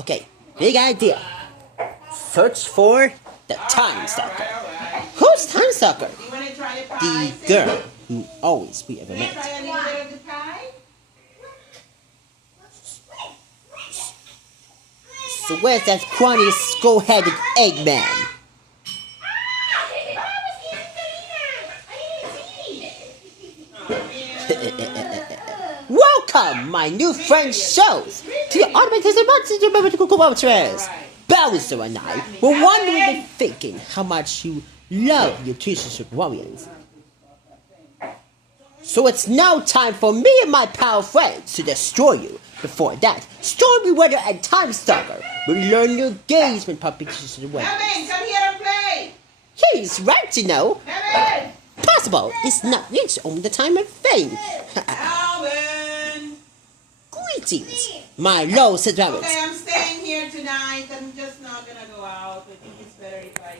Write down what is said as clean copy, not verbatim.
Okay, big idea. Search for the time sucker. Who's time sucker? The girl who always we ever met. So where's that scrawny, skull-headed Eggman? Welcome, my new friend shows, to the automated monsters. Bowser and I were wondering and thinking how much you love your T-shirt warriors. So it's now time for me and my pal friends to destroy you. Before that, Stormy, Weather, and Time Stalker will learn your engagement puppets and weapons. Kevin, come here and play! He's right, you know. Kevin! Possible is not its own the time and fame. Alvin! Greetings, my low rabbits. Okay, I'm staying here tonight. I'm just not gonna go out. I think it's better if I